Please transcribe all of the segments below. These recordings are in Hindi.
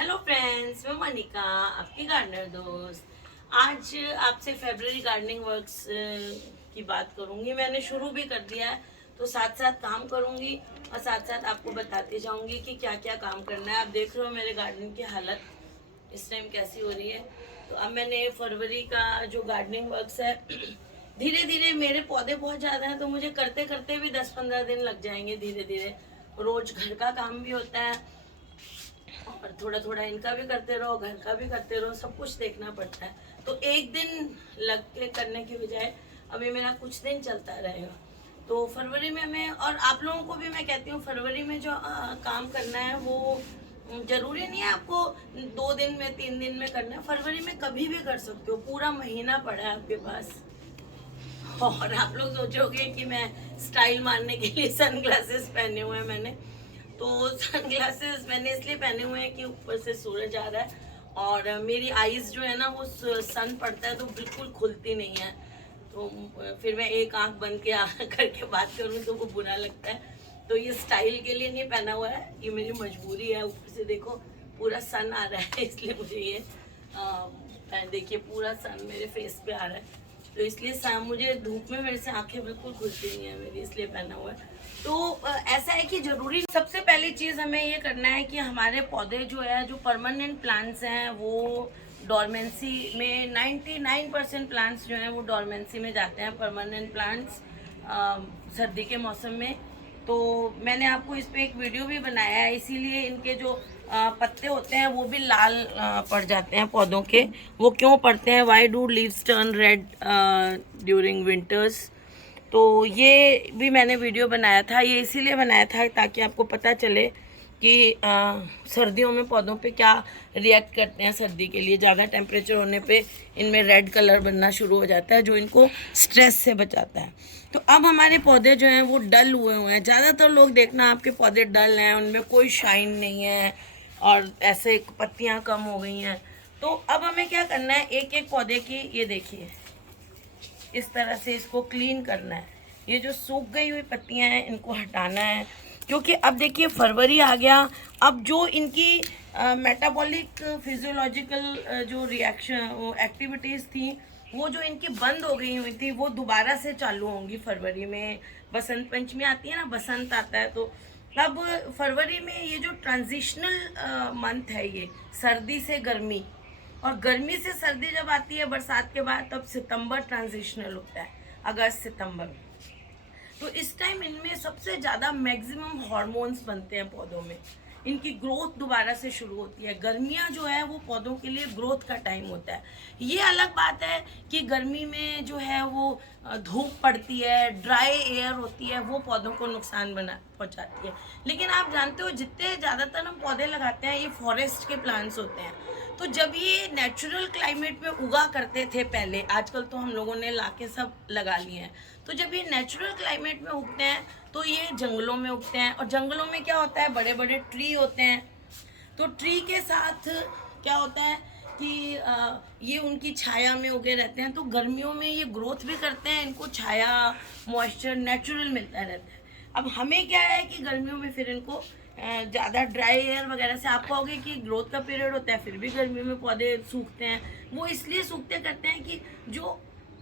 हेलो फ्रेंड्स, मैं मनिका, आपकी गार्डनर दोस्त। आज आपसे फेब्रुअरी गार्डनिंग वर्क्स की बात करूंगी। मैंने शुरू भी कर दिया है, तो साथ साथ काम करूंगी और साथ साथ आपको बताते जाऊंगी कि क्या क्या काम करना है। आप देख रहे हो मेरे गार्डन की हालत इस टाइम कैसी हो रही है। तो अब मैंने फरवरी का जो गार्डनिंग वर्क्स है धीरे धीरे, मेरे पौधे बहुत ज़्यादा हैं तो मुझे करते करते भी 10-15 दिन लग जाएंगे। धीरे धीरे रोज घर का काम भी होता है और थोड़ा थोड़ा इनका भी करते रहो, घर का भी करते रहो, सब कुछ देखना पड़ता है। तो एक दिन लग के करने की बजाय अभी मेरा कुछ दिन चलता रहेगा। तो फरवरी में मैं, और आप लोगों को भी मैं कहती हूँ, फरवरी में जो काम करना है वो जरूरी नहीं है आपको 2 दिन में 3 दिन में करना है। फरवरी में कभी भी कर सकते हो, पूरा महीना पड़ा है आपके पास। और आप लोग सोचोगे कि मैं स्टाइल मारने के लिए सनग्लासेस पहने हुए हैं मैंने। तो सनग्लासेस मैंने इसलिए पहने हुए हैं कि ऊपर से सूरज आ रहा है और मेरी आईज जो है ना वो सन पड़ता है तो बिल्कुल खुलती नहीं है। तो फिर मैं एक आंख बंद के करके बात करूँ तो वो बुरा लगता है। तो ये स्टाइल के लिए नहीं पहना हुआ है, ये मेरी मजबूरी है। ऊपर से देखो पूरा सन आ रहा है इसलिए मुझे ये देखिए पूरा सन मेरे फेस पे आ रहा है। तो इसलिए मुझे धूप में मेरे से आंखें बिल्कुल खुलती नहीं है मेरी, इसलिए पहना हुआ है। तो ऐसा है कि जरूरी सबसे पहली चीज हमें ये करना है कि हमारे पौधे जो है, जो परमानेंट प्लांट्स हैं, वो डोरमेंसी में 99% प्लांट्स जो हैं वो डोरमेंसी में जाते हैं, परमानेंट प्लांट्स सर्दी के मौसम में। तो मैंने आपको इस पे एक वीडियो भी बनाया है, इसीलिए इनके जो पत्ते होते हैं वो भी लाल पड़ जाते हैं पौधों के। वो क्यों पड़ते हैं? Why do leaves turn red during winters? तो ये भी मैंने वीडियो बनाया था। ये इसीलिए बनाया था ताकि आपको पता चले कि सर्दियों में पौधों पे क्या रिएक्ट करते हैं। सर्दी के लिए ज़्यादा टेम्परेचर होने पे इनमें रेड कलर बनना शुरू हो जाता है, जो इनको स्ट्रेस से बचाता है। तो अब हमारे पौधे जो हैं वो डल हुए हैं। ज़्यादातर लोग देखना आपके पौधे डल हैं, उनमें कोई शाइन नहीं है और ऐसे पत्तियाँ कम हो गई हैं। तो अब हमें क्या करना है, एक एक पौधे की, ये देखिए इस तरह से इसको क्लीन करना है। ये जो सूख गई हुई पत्तियां हैं इनको हटाना है, क्योंकि अब देखिए फरवरी आ गया। अब जो इनकी मेटाबॉलिक फिजियोलॉजिकल जो रिएक्शन वो एक्टिविटीज़ थी, वो जो इनकी बंद हो गई हुई थी वो दोबारा से चालू होंगी फरवरी में। बसंत पंचमी आती है ना, बसंत आता है। तो अब फरवरी में ये जो ट्रांजिशनल मंथ है, ये सर्दी से गर्मी और गर्मी से सर्दी जब आती है बरसात के बाद, तब सितंबर ट्रांजिशनल होता है, अगस्त सितंबर। तो इस टाइम इनमें सबसे ज़्यादा मैक्सिमम हार्मोन्स बनते हैं पौधों में। इनकी ग्रोथ दोबारा से शुरू होती है। गर्मियाँ जो है वो पौधों के लिए ग्रोथ का टाइम होता है। ये अलग बात है कि गर्मी में जो है वो धूप पड़ती है, ड्राई एयर होती है, वो पौधों को नुकसान पहुंचाती है। लेकिन आप जानते हो जितने ज़्यादातर हम पौधे लगाते हैं ये फॉरेस्ट के प्लांट्स होते हैं। तो जब ये नेचुरल क्लाइमेट में उगा करते थे पहले, आजकल तो हम लोगों ने लाके सब लगा लिए हैं। तो जब ये नेचुरल क्लाइमेट में उगते हैं तो ये जंगलों में उगते हैं। और जंगलों में क्या होता है, बड़े बड़े ट्री होते हैं। तो ट्री के साथ क्या होता है कि ये उनकी छाया में उगे रहते हैं, तो गर्मियों में ये ग्रोथ भी करते हैं, इनको छाया मॉइस्चर नेचुरल मिलता रहता है। अब हमें क्या है कि गर्मियों में फिर इनको ज़्यादा ड्राई एयर वगैरह से, आप कहोगे कि ग्रोथ का पीरियड होता है फिर भी गर्मियों में पौधे सूखते हैं। वो इसलिए सूखते करते हैं कि जो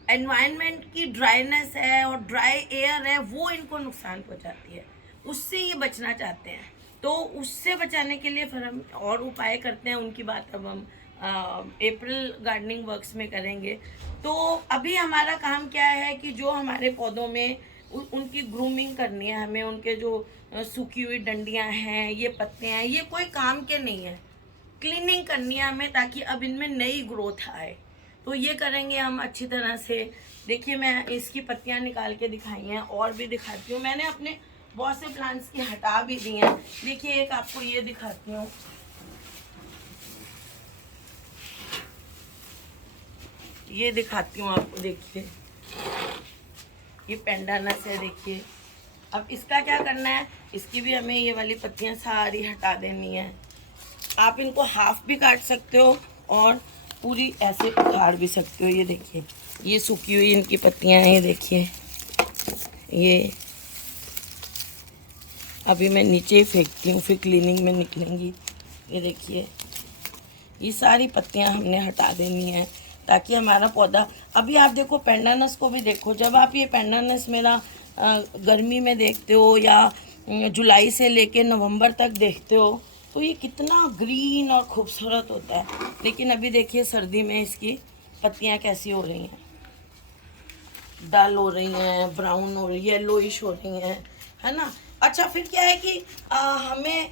एनवायरनमेंट की ड्राइनेस है और ड्राई एयर है वो इनको नुकसान पहुंचाती है, उससे ये बचना चाहते हैं। तो उससे बचाने के लिए फिर हम और उपाय करते हैं, उनकी बात अब हम अप्रैल गार्डनिंग वर्क्स में करेंगे। तो अभी हमारा काम क्या है कि जो हमारे पौधों में उनकी ग्रूमिंग करनी है हमें। उनके जो सूखी हुई डंडियां हैं, ये पत्ते हैं, ये कोई काम के नहीं है, क्लीनिंग करनी है हमें ताकि अब इनमें नई ग्रोथ आए। तो ये करेंगे हम अच्छी तरह से। देखिए मैं इसकी पत्तियां निकाल के दिखाई हैं, और भी दिखाती हूँ। मैंने अपने बहुत से प्लांट्स की हटा भी दी हैं। देखिए एक आपको ये दिखाती हूँ, ये दिखाती हूँ आपको। देखिए ये पेंडानस है, देखिए। अब इसका क्या करना है, इसकी भी हमें ये वाली पत्तियां सारी हटा देनी है। आप इनको हाफ भी काट सकते हो और पूरी ऐसे उखाड़ भी सकते हो। ये देखिए ये सूखी हुई इनकी पत्तियां हैं, ये देखिए। ये अभी मैं नीचे ही फेंकती हूँ, फिर क्लीनिंग में निकलेंगी। ये देखिए ये सारी पत्तियां हमने हटा देनी है ताकि हमारा पौधा, अभी आप देखो पेंडानस को भी देखो, जब आप ये पेंडानस मेरा गर्मी में देखते हो या जुलाई से लेके नवंबर तक देखते हो तो ये कितना ग्रीन और खूबसूरत होता है। लेकिन अभी देखिए सर्दी में इसकी पत्तियां कैसी हो रही हैं, डल हो रही हैं, ब्राउन हो रही है, येलोइश हो रही हैं, है ना। अच्छा फिर क्या है कि हमें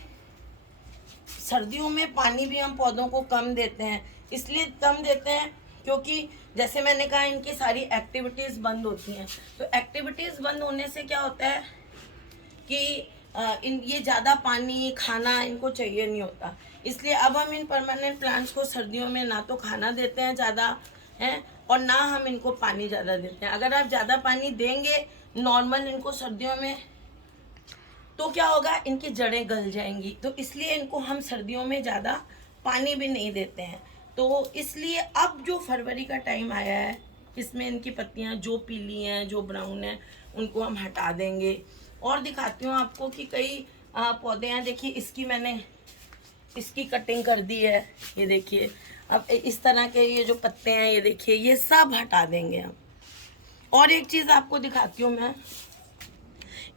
सर्दियों में पानी भी हम पौधों को कम देते हैं, इसलिए कम देते हैं क्योंकि जैसे मैंने कहा इनकी सारी एक्टिविटीज़ बंद होती हैं। तो एक्टिविटीज़ बंद होने से क्या होता है कि ये ज़्यादा पानी खाना इनको चाहिए नहीं होता, इसलिए अब हम इन परमानेंट प्लांट्स को सर्दियों में ना तो खाना देते हैं ज़्यादा हैं और ना हम इनको पानी ज़्यादा देते हैं। अगर आप ज़्यादा पानी देंगे नॉर्मल इनको सर्दियों में तो क्या होगा, इनकी जड़ें गल जाएंगी, तो इसलिए इनको हम सर्दियों में ज़्यादा पानी भी नहीं देते हैं। तो इसलिए अब जो फरवरी का टाइम आया है इसमें इनकी पत्तियां जो पीली हैं जो ब्राउन हैं उनको हम हटा देंगे। और दिखाती हूँ आपको कि कई पौधे हैं, देखिए इसकी मैंने इसकी कटिंग कर दी है, ये देखिए। अब इस तरह के ये जो पत्ते हैं ये देखिए, ये सब हटा देंगे हम। और एक चीज़ आपको दिखाती हूँ मैं,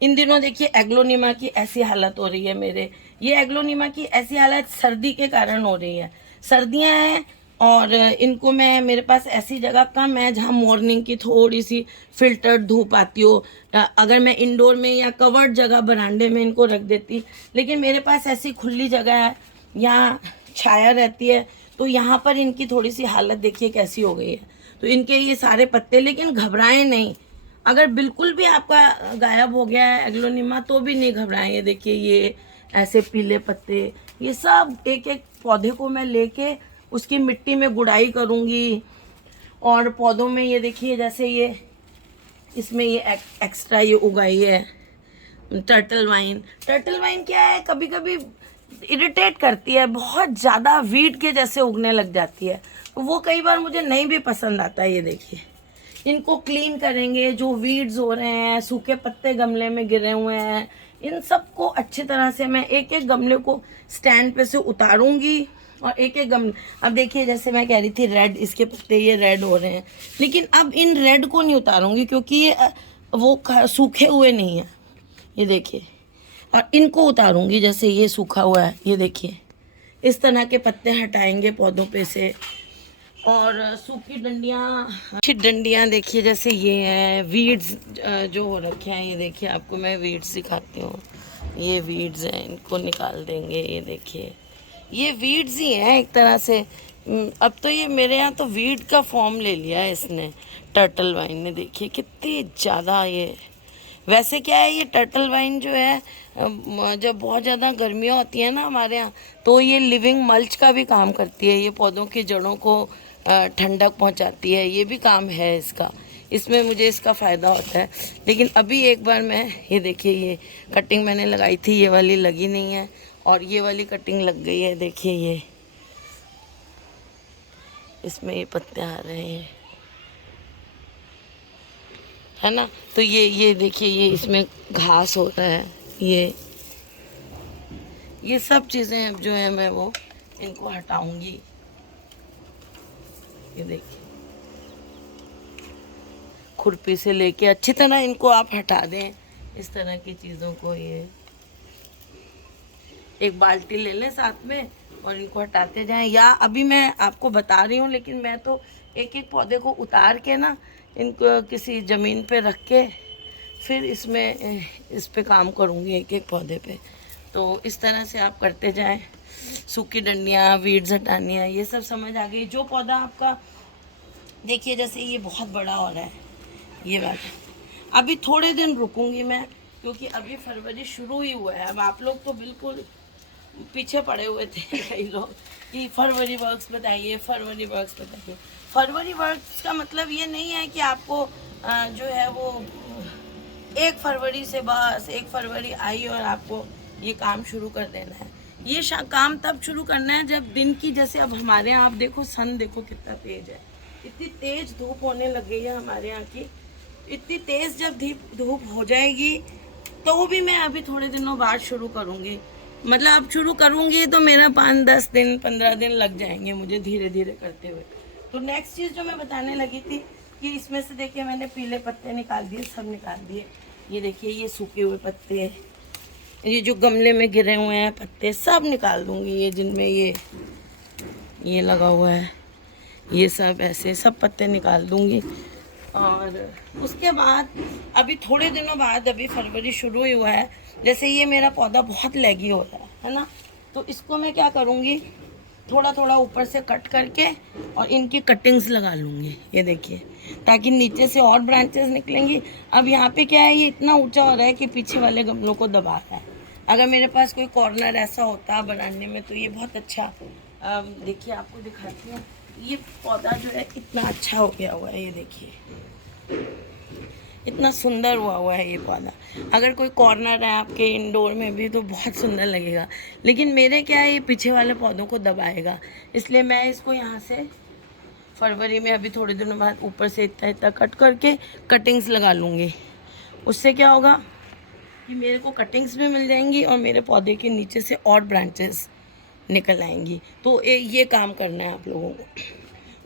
इन दिनों देखिए एग्लोनिमा की ऐसी हालत हो रही है मेरे, ये एग्लोनिमा की ऐसी हालत सर्दी के कारण हो रही है, सर्दियां हैं और इनको मैं, मेरे पास ऐसी जगह कम है जहाँ मॉर्निंग की थोड़ी सी फिल्टर्ड धूप आती हो। अगर मैं इंडोर में या कवर्ड जगह बरांडे में इनको रख देती, लेकिन मेरे पास ऐसी खुली जगह है यहाँ छाया रहती है, तो यहाँ पर इनकी थोड़ी सी हालत देखिए कैसी हो गई है। तो इनके ये सारे पत्ते, लेकिन घबराएं नहीं, अगर बिल्कुल भी आपका गायब हो गया है एग्लोनिमा तो भी नहीं घबराएं। ये देखिए ये ऐसे पीले पत्ते, ये सब एक एक पौधे को मैं लेके उसकी मिट्टी में गुड़ाई करूँगी। और पौधों में ये देखिए जैसे ये इसमें ये एक्स्ट्रा ये उगाई है टर्टल वाइन। टर्टल वाइन क्या है, कभी कभी इरिटेट करती है, बहुत ज़्यादा वीड के जैसे उगने लग जाती है, तो वो कई बार मुझे नहीं भी पसंद आता। ये देखिए इनको क्लीन करेंगे, जो वीड्स हो रहे हैं, सूखे पत्ते गमले में गिरे हुए हैं, इन सब को अच्छी तरह से मैं एक एक गमले को स्टैंड पे से उतारूंगी और एक एक गमले। अब देखिए जैसे मैं कह रही थी रेड, इसके पत्ते ये रेड हो रहे हैं, लेकिन अब इन रेड को नहीं उतारूंगी क्योंकि ये वो सूखे हुए नहीं हैं, ये देखिए। और इनको उतारूंगी, जैसे ये सूखा हुआ है, ये देखिए इस तरह के पत्ते हटाएंगे पौधों पे से। और सूखी डंडियाँ देखिए जैसे ये हैं, वीड्स जो हो रखे हैं, ये देखिए आपको मैं वीड्स दिखाती हूँ, ये वीड्स हैं, इनको निकाल देंगे। ये देखिए ये वीड्स ही हैं एक तरह से। अब तो ये मेरे यहाँ तो वीड का फॉर्म ले लिया है इसने, टर्टल वाइन ने। देखिए कितनी ज़्यादा ये, वैसे क्या है ये टर्टल वाइन जो है जब बहुत ज़्यादा गर्मियाँ होती हैं ना हमारे यहाँ, तो ये लिविंग मल्च का भी काम करती है, ये पौधों की जड़ों को ठंडक पहुंचाती है, ये भी काम है इसका, इसमें मुझे इसका फ़ायदा होता है। लेकिन अभी एक बार मैं, ये देखिए ये कटिंग मैंने लगाई थी, ये वाली लगी नहीं है और ये वाली कटिंग लग गई है। देखिए ये इसमें ये पत्ते आ रहे हैं, है ना। तो ये देखिए ये इसमें घास हो रहा है, ये सब चीज़ें अब जो है मैं वो इनको हटाऊंगी। ये देखिए खुरपी से लेके अच्छी तरह इनको आप हटा दें, इस तरह की चीज़ों को। ये एक बाल्टी ले लें साथ में और इनको हटाते जाएं, या अभी मैं आपको बता रही हूँ, लेकिन मैं तो एक एक पौधे को उतार के ना इनको किसी ज़मीन पे रख के फिर इसमें इस पे काम करूँगी एक एक पौधे पे। तो इस तरह से आप करते जाएं। सूखी डंडियाँ, वीड्स हटानियाँ, ये सब समझ आ गई। जो पौधा आपका देखिए जैसे ये बहुत बड़ा हो रहा है, ये वाला, अभी थोड़े दिन रुकूंगी मैं क्योंकि अभी फरवरी शुरू ही हुआ है। अब आप लोग तो बिल्कुल पीछे पड़े हुए थे कई लोग कि फरवरी वर्क्स बताइए, फरवरी वर्क्स बताइए। फरवरी वर्क्स का मतलब ये नहीं है कि आपको जो है वो 1 फरवरी से बस 1 फरवरी आई और आपको ये काम शुरू कर देना है। ये काम तब शुरू करना है जब दिन की, जैसे अब हमारे यहाँ आप देखो सन देखो कितना तेज है, इतनी तेज धूप होने लग गई है हमारे यहाँ की। इतनी तेज जब धूप हो जाएगी तो भी मैं अभी थोड़े दिनों बाद शुरू करूँगी, मतलब अब शुरू करूँगी तो मेरा 5-10 दिन 15 दिन लग जाएंगे मुझे धीरे धीरे करते हुए। तो नेक्स्ट चीज़ जो मैं बताने लगी थी कि इसमें से देखिए मैंने पीले पत्ते निकाल दिए, सब निकाल दिए। ये देखिए ये सूखे हुए पत्ते, ये जो गमले में गिरे हुए हैं पत्ते सब निकाल दूँगी। ये जिनमें ये लगा हुआ है, ये सब ऐसे सब पत्ते निकाल दूँगी। और उसके बाद अभी थोड़े दिनों बाद, अभी फरवरी शुरू ही हुआ है, जैसे ये मेरा पौधा बहुत लैगी हो रहा है ना, तो इसको मैं क्या करूँगी, थोड़ा थोड़ा ऊपर से कट करके और इनकी कटिंग्स लगा लूँगी। ये देखिए, ताकि नीचे से और ब्रांचेस निकलेंगी। अब यहाँ पे क्या है, ये इतना ऊंचा हो रहा है कि पीछे वाले गमलों को दबा रहा है। अगर मेरे पास कोई कॉर्नर ऐसा होता बनाने में तो ये बहुत अच्छा, देखिए आपको दिखाती हूँ। ये पौधा जो है इतना अच्छा हो गया हुआ है, ये देखिए इतना सुंदर हुआ है ये पौधा। अगर कोई कॉर्नर है आपके इंडोर में भी तो बहुत सुंदर लगेगा, लेकिन मेरे क्या है, ये पीछे वाले पौधों को दबाएगा। इसलिए मैं इसको यहाँ से फरवरी में अभी थोड़े दिनों बाद ऊपर से इतना इतना कट करके कटिंग्स लगा लूँगी। उससे क्या होगा कि मेरे को कटिंग्स भी मिल जाएंगी और मेरे पौधे के नीचे से और ब्रांचेस निकल आएंगी। तो ये काम करना है आप लोगों को।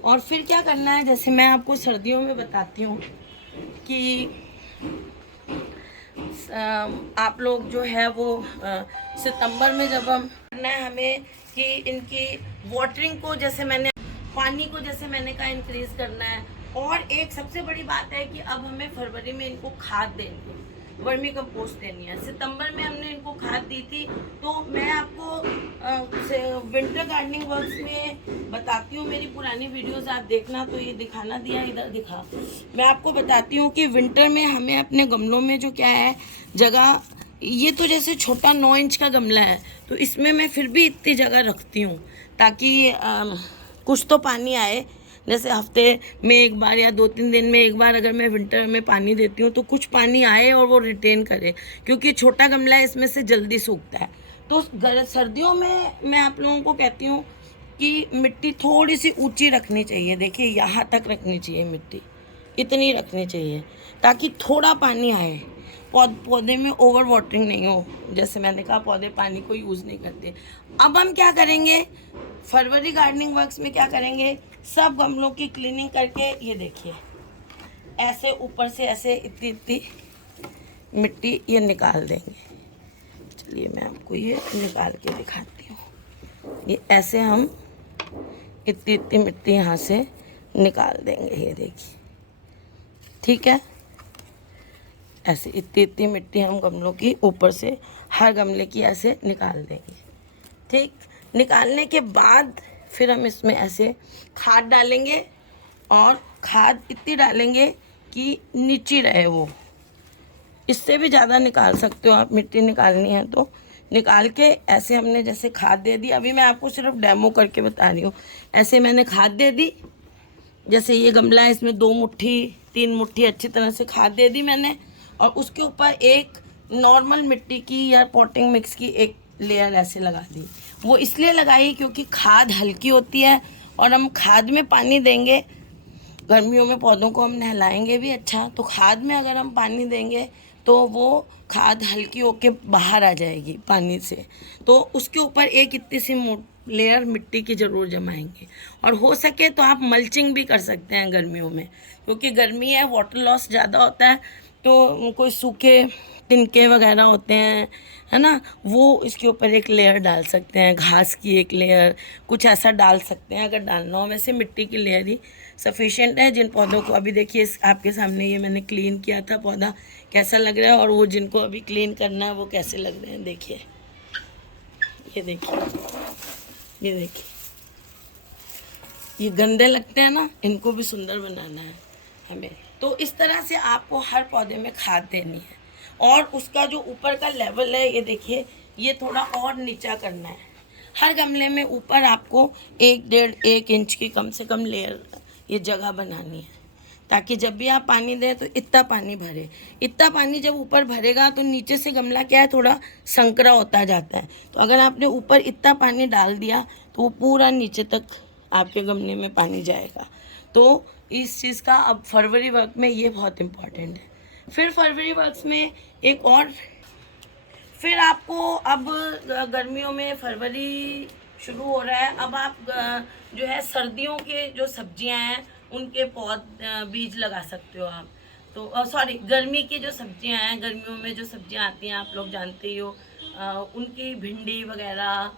और फिर क्या करना है, जैसे मैं आपको सर्दियों में बताती हूँ कि आप लोग जो है वो सितंबर में जब हम करना है हमें कि इनकी वाटरिंग को, जैसे मैंने पानी को जैसे मैंने कहा इंक्रीज करना है। और एक सबसे बड़ी बात है कि अब हमें फरवरी में इनको खाद देनी है, वर्मी कंपोस्ट देनी है। सितंबर में हमने इनको खाद दी थी, तो मैं आपको विंटर गार्डनिंग वर्क्स में बताती हूँ। मेरी पुरानी वीडियोस आप देखना, तो ये दिखाना दिया, इधर दिखा। मैं आपको बताती हूँ कि विंटर में हमें अपने गमलों में जो क्या है जगह, ये तो जैसे छोटा 9 इंच का गमला है, तो इसमें मैं फिर भी इतनी जगह रखती हूँ ताकि कुछ तो पानी आए। जैसे हफ्ते में एक बार या 2-3 दिन में एक बार अगर मैं विंटर में पानी देती हूँ तो कुछ पानी आए और वो रिटेन करे, क्योंकि छोटा गमला है, इसमें से जल्दी सूखता है। तो सर्दियों में मैं आप लोगों को कहती हूँ कि मिट्टी थोड़ी सी ऊंची रखनी चाहिए। देखिए यहाँ तक रखनी चाहिए मिट्टी, इतनी रखनी चाहिए ताकि थोड़ा पानी आए, पौधे में ओवर वाटरिंग नहीं हो। जैसे मैंने कहा पौधे पानी को यूज़ नहीं करते। अब हम क्या करेंगे, फरवरी गार्डनिंग वर्क्स में क्या करेंगे, सब गमलों की क्लीनिंग करके, ये देखिए ऐसे ऊपर से ऐसे इतनी इतनी मिट्टी ये निकाल देंगे। चलिए मैं आपको ये निकाल के दिखाती हूँ। ये ऐसे हम इतनी इतनी मिट्टी यहाँ से निकाल देंगे, ये देखिए, ठीक है। ऐसे इतनी इतनी मिट्टी हम गमलों की ऊपर से हर गमले की ऐसे निकाल देंगे, ठीक। निकालने के बाद फिर हम इसमें ऐसे खाद डालेंगे, और खाद इतनी डालेंगे कि नीचे रहे वो। इससे भी ज़्यादा निकाल सकते हो आप, मिट्टी निकालनी है तो निकाल के ऐसे हमने जैसे खाद दे दी। अभी मैं आपको सिर्फ डेमो करके बता रही हूँ। ऐसे मैंने खाद दे दी, जैसे ये गमला है इसमें 2 मुट्ठी 3 मुट्ठी अच्छी तरह से खाद दे दी मैंने, और उसके ऊपर एक नॉर्मल मिट्टी की या पॉटिंग मिक्स की एक लेयर ऐसे लगा दी। वो इसलिए लगाई क्योंकि खाद हल्की होती है, और हम खाद में पानी देंगे, गर्मियों में पौधों को हम नहलाएंगे भी अच्छा, तो खाद में अगर हम पानी देंगे तो वो खाद हल्की होके बाहर आ जाएगी पानी से। तो उसके ऊपर एक इतनी सी लेयर मिट्टी की ज़रूर जमाएंगे। और हो सके तो आप मल्चिंग भी कर सकते हैं गर्मियों में, क्योंकि गर्मी है, वाटर लॉस ज़्यादा होता है, तो कोई सूखे तिनके वगैरह होते हैं, है ना, वो इसके ऊपर एक लेयर डाल सकते हैं, घास की एक लेयर, कुछ ऐसा डाल सकते हैं अगर डालना हो। वैसे मिट्टी की लेयर ही सफिशिएंट है। जिन पौधों को अभी देखिए आपके सामने ये मैंने क्लीन किया था, पौधा कैसा लग रहा है, और वो जिनको अभी क्लीन करना है वो कैसे लग रहे हैं, देखिए ये देखिए, ये देखिए, ये गंदे लगते हैं ना, इनको भी सुंदर बनाना है हमें। तो इस तरह से आपको हर पौधे में खाद देनी है। और उसका जो ऊपर का लेवल है, ये देखिए, ये थोड़ा और नीचा करना है। हर गमले में ऊपर आपको 1-1.5 इंच की कम से कम लेयर, ये जगह बनानी है, ताकि जब भी आप पानी दें तो इतना पानी भरे। इतना पानी जब ऊपर भरेगा तो नीचे से गमला क्या है, थोड़ा संकरा होता जाता है। तो अगर आपने ऊपर इतना पानी डाल दिया तो वो पूरा नीचे तक आपके गमले में पानी जाएगा। तो इस चीज़ का अब फरवरी वर्क में ये बहुत इम्पॉर्टेंट है। फिर फरवरी वर्क्स में एक और फिर आपको अब गर्मियों में फरवरी शुरू हो रहा है, अब आप जो है सर्दियों के जो सब्जियां हैं उनके बीज लगा सकते हो आप। तो सॉरी, गर्मी की जो सब्जियां हैं, गर्मियों में जो सब्जियां आती हैं आप लोग जानते ही हो, उनकी भिंडी वगैरह,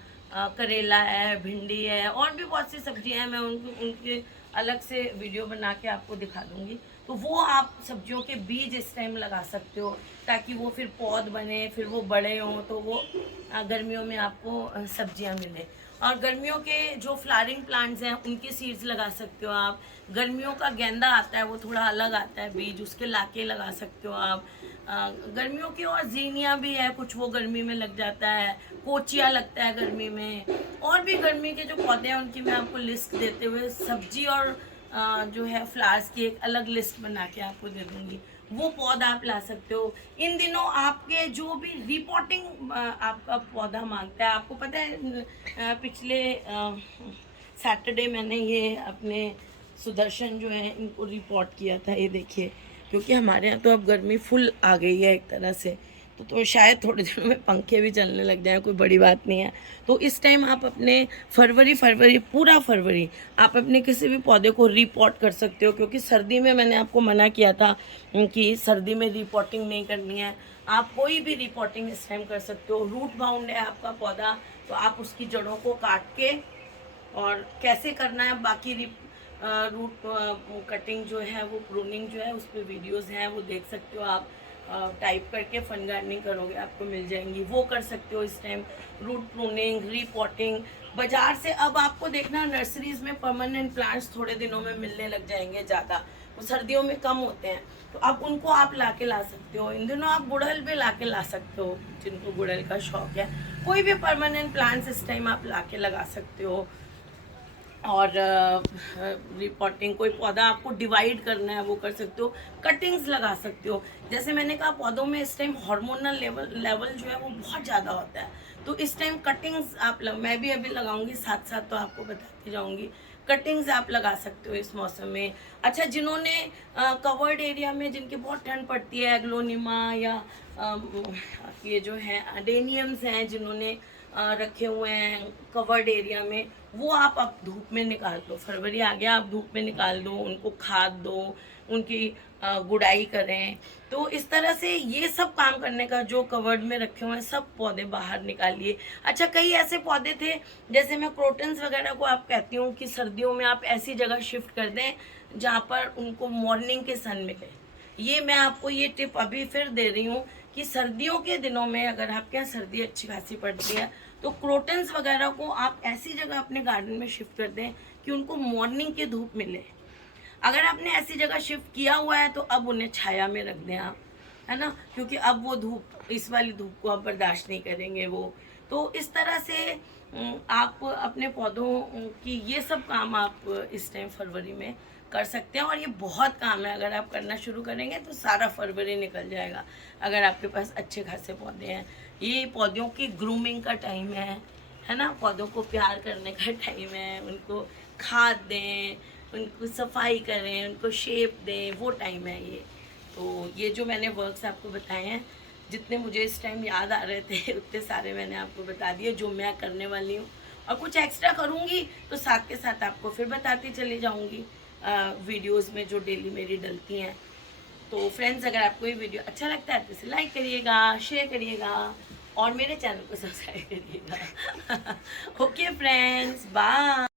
करेला है, भिंडी है, और भी बहुत सी सब्जियां हैं। मैं उनके अलग से वीडियो बना के आपको दिखा दूंगी। तो वो आप सब्जियों के बीज इस टाइम लगा सकते हो, ताकि वो फिर पौध बने, फिर वो बड़े हों, तो वो गर्मियों में आपको सब्जियां मिले। और गर्मियों के जो फ्लावरिंग प्लांट्स हैं उनकी सीड्स लगा सकते हो आप। गर्मियों का गेंदा आता है, वो थोड़ा अलग आता है बीज, उसके लाके लगा सकते हो आप। गर्मियों की और जीनिया भी है कुछ, वो गर्मी में लग जाता है। कोचिया लगता है गर्मी में। और भी गर्मी के जो पौधे हैं उनकी मैं आपको लिस्ट देते हुए सब्जी और जो है फ्लावर्स की एक अलग लिस्ट बना के आपको दे दूंगी। वो पौधा आप ला सकते हो। इन दिनों आपके जो भी रिपोर्टिंग आपका पौधा मांगता है, आपको पता है पिछले सैटरडे मैंने ये अपने सुदर्शन जो है इनको रिपोर्ट किया था, ये देखिए। क्योंकि हमारे यहाँ तो अब गर्मी फुल आ गई है एक तरह से, तो शायद थोड़े दिनों में पंखे भी चलने लग जाए, कोई बड़ी बात नहीं है। तो इस टाइम आप अपने फरवरी पूरा फरवरी आप अपने किसी भी पौधे को रिपोर्ट कर सकते हो। क्योंकि सर्दी में मैंने आपको मना किया था कि सर्दी में रिपोर्टिंग नहीं करनी है। आप कोई भी रिपोर्टिंग इस टाइम कर सकते हो। रूट बाउंड है आपका पौधा, तो आप उसकी जड़ों को काट के, और कैसे करना है बाकी रूट कटिंग जो है, वो प्रूनिंग जो है, उस पर वीडियोज़ हैं, वो देख सकते हो आप। टाइप करके फन गार्डनिंग करोगे आपको मिल जाएंगी, वो कर सकते हो इस टाइम। रूट प्रूनिंग, रीपॉटिंग बाजार से अब आपको देखना नर्सरीज में परमानेंट प्लांट्स थोड़े दिनों में मिलने लग जाएंगे ज़्यादा, वो सर्दियों में कम होते हैं, तो अब उनको आप ला सकते हो। इन दिनों आप गुड़हल भी ला सकते हो, जिनको गुड़हल का शौक है। कोई भी परमानेंट प्लांट्स इस टाइम आप लगा सकते हो। और रिपोर्टिंग, कोई पौधा आपको डिवाइड करना है वो कर सकते हो। कटिंग्स लगा सकते हो। जैसे मैंने कहा पौधों में इस टाइम हार्मोनल लेवल जो है वो बहुत ज़्यादा होता है, तो इस टाइम कटिंग्स आप मैं भी अभी लगाऊंगी साथ साथ, तो आपको बताती जाऊंगी। कटिंग्स आप लगा सकते हो इस मौसम में। अच्छा, जिन्होंने कवर्ड एरिया में, जिनकी बहुत ठंड पड़ती है, एग्लोनिमा या ये जो है अडेनियम्स हैं जिन्होंने रखे हुए हैं कवर्ड एरिया में, वो आप अब धूप में निकाल दो। फरवरी आ गया, आप धूप में निकाल दो, उनको खाद दो, उनकी गुड़ाई करें। तो इस तरह से ये सब काम करने का, जो कवर्ड में रखे हुए हैं सब पौधे बाहर निकालिए। अच्छा, कई ऐसे पौधे थे, जैसे मैं क्रोटन्स वगैरह को आप कहती हूँ कि सर्दियों में आप ऐसी जगह शिफ्ट कर दें जहाँ पर उनको मॉर्निंग के सन मिले। ये मैं आपको ये टिप अभी फिर दे रही हूँ कि सर्दियों के दिनों में अगर आपके यहाँ सर्दी अच्छी खासी पड़ती है, तो क्रोटन्स वगैरह को आप ऐसी जगह अपने गार्डन में शिफ्ट कर दें कि उनको मॉर्निंग की धूप मिले। अगर आपने ऐसी जगह शिफ्ट किया हुआ है तो अब उन्हें छाया में रख दें आप, है ना, क्योंकि अब वो धूप, इस वाली धूप को आप बर्दाश्त नहीं करेंगे वो। तो इस तरह से आप अपने पौधों की ये सब काम आप इस टाइम फरवरी में कर सकते हैं। और ये बहुत काम है, अगर आप करना शुरू करेंगे तो सारा फरवरी निकल जाएगा, अगर आपके पास अच्छे खासे पौधे हैं। ये पौधों की ग्रूमिंग का टाइम है ना, पौधों को प्यार करने का टाइम है। उनको खाद दें, उनको सफाई करें, उनको शेप दें, वो टाइम है ये। तो ये जो मैंने वर्क्स आपको बताए हैं, जितने मुझे इस टाइम याद आ रहे थे उतने सारे मैंने आपको बता दिए, जो मैं करने वाली हूँ। और कुछ एक्स्ट्रा करूँगी तो साथ के साथ आपको फिर बताती चली जाऊँगी वीडियोस में जो डेली मेरी डलती हैं। तो फ्रेंड्स, अगर आपको ये वीडियो अच्छा लगता है तो इसे लाइक करिएगा, शेयर करिएगा और मेरे चैनल को सब्सक्राइब करिएगा। Okay friends, bye.